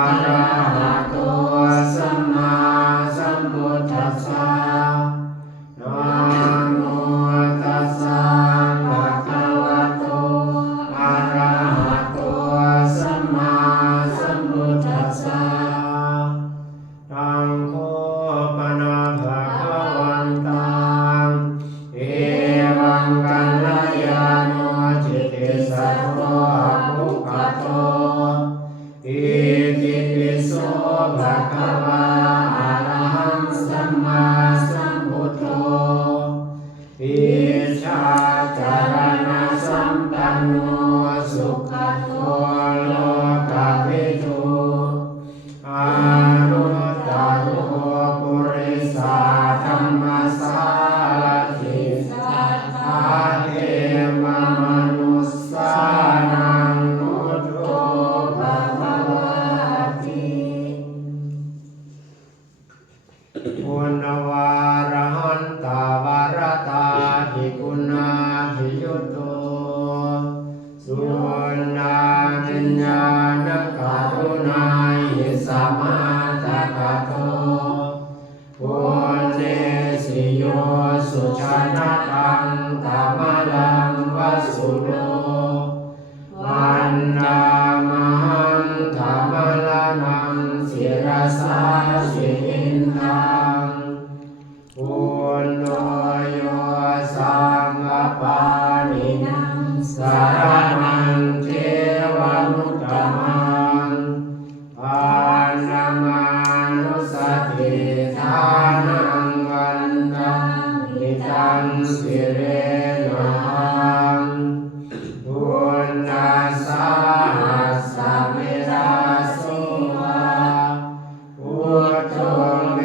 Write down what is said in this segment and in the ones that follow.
อะระหะโตสัมมาสัมพุทธัสสะนะโมตัสสะภะคะวะโตอะระหะโตสัมมาสัมพุทธัสสะธัมโมปนะภะคะวันตังเอวังกัลยาโนจิตติสัทโธภุคโตอิติปิโสภะคะวะอะระหังสัมมาสัมพุทโธอิชาจารณะสัมปันโนสุขโตโลกวิทูอานุตตโรปุริสาธัมมสารถิสัทธาเทวมนุสสานังพุทโธภควติปุณวารหันตาวรตาภิกุณาภิยุตโตสุณาวิญญาณกรุณาหิสัมมาตกโตปุณเนสิโยสุชนะตังกามลังวสุโลวันนามหังธรรมลานังศิรสาสิอินทังปุณโญโยสังฆปานินังสารนังเทวมุตตมังอานามานุสติทานังวันตังนิตังสิเรนังปุณณสาหัสสะเมตาสุวาพุทโธเม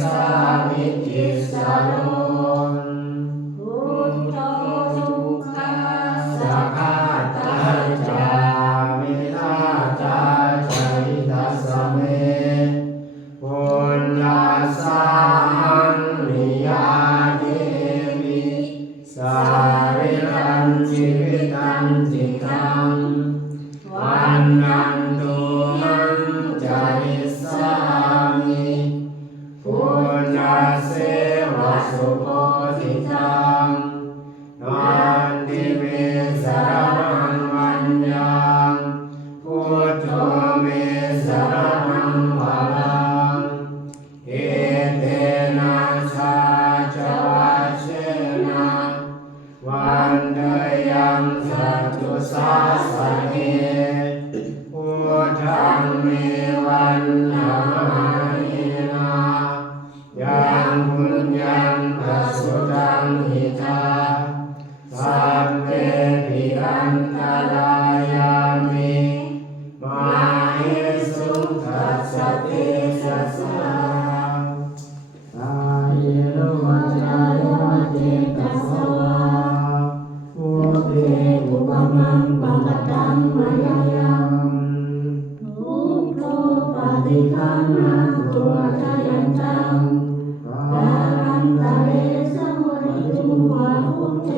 สามิติสโลพุทโธทุกขาสัพพะตาจามินาจาจาริตัสสะเมปุญญาสาหังนิยาเดมิสาริรันจิวิตันติตังวันนันตุหังจาริสามิปุญญาเสวะสุโคติตังนันติเมสรณังมัญญังพุทโธเมสรณังวาลังเอเตนะชาจวัชเชนะวันเดยังสัตตุสาสะเนพุทธังเมวันนาหินายังพุญญังปสุตังหิตาสัพเพปิอันตรายามิมาหิสุขัสสะเตสัสสะกายโนวาจาโยเจตัสสะวะโอเทอุปมังปะกตังมายายังทุกโตปะติคันนังตัวจายันจังกาลันตะเรสมุริตุวะหุเต